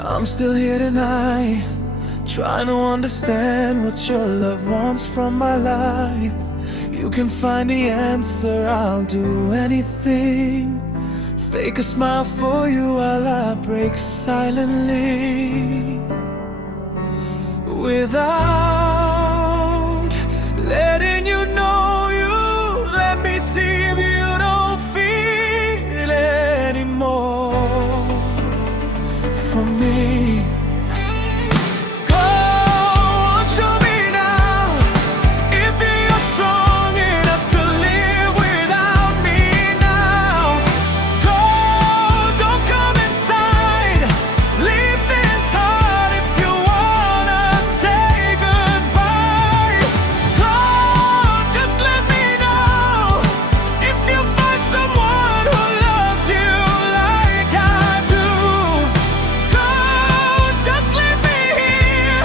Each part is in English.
I'm still here tonight, trying to understand what your love wants from my life. You can find the answer, I'll do anything. Fake a smile for you while I break silently. Without letting you know you let me see if you don't feel anymore for me. Go on, show me now if you're strong enough to live without me now. Go, don't come inside, leave this heart if you wanna say goodbye. Don't just let me know if you find someone who loves you like I do. Go, just leave me here,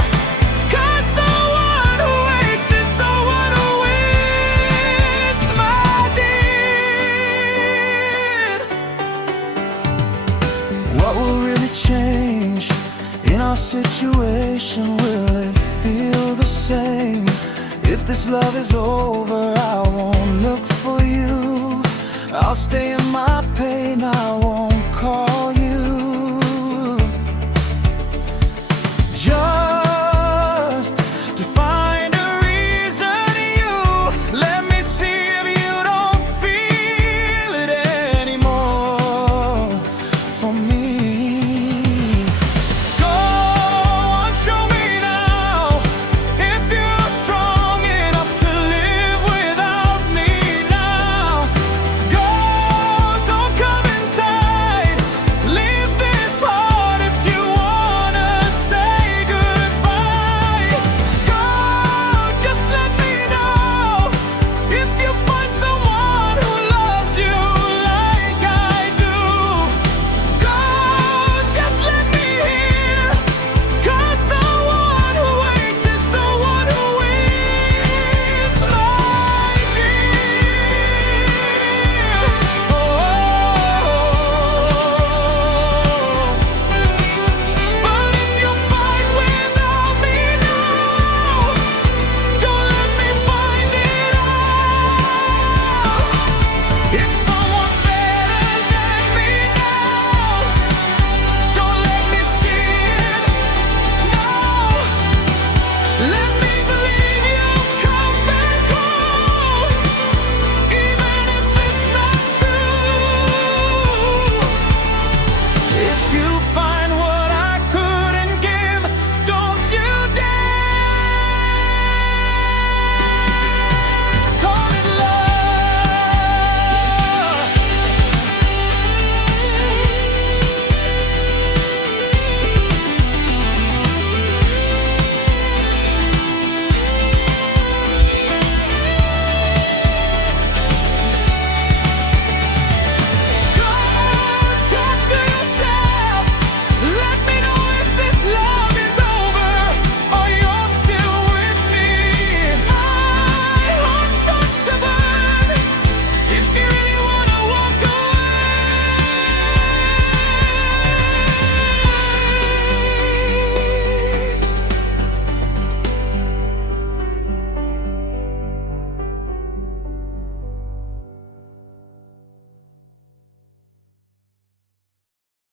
'cause the one who waits is the one who wins, my dear. What will really change in our situation? Will it feel the same? If this love is over, I won't look for you. I'll stay in my pain,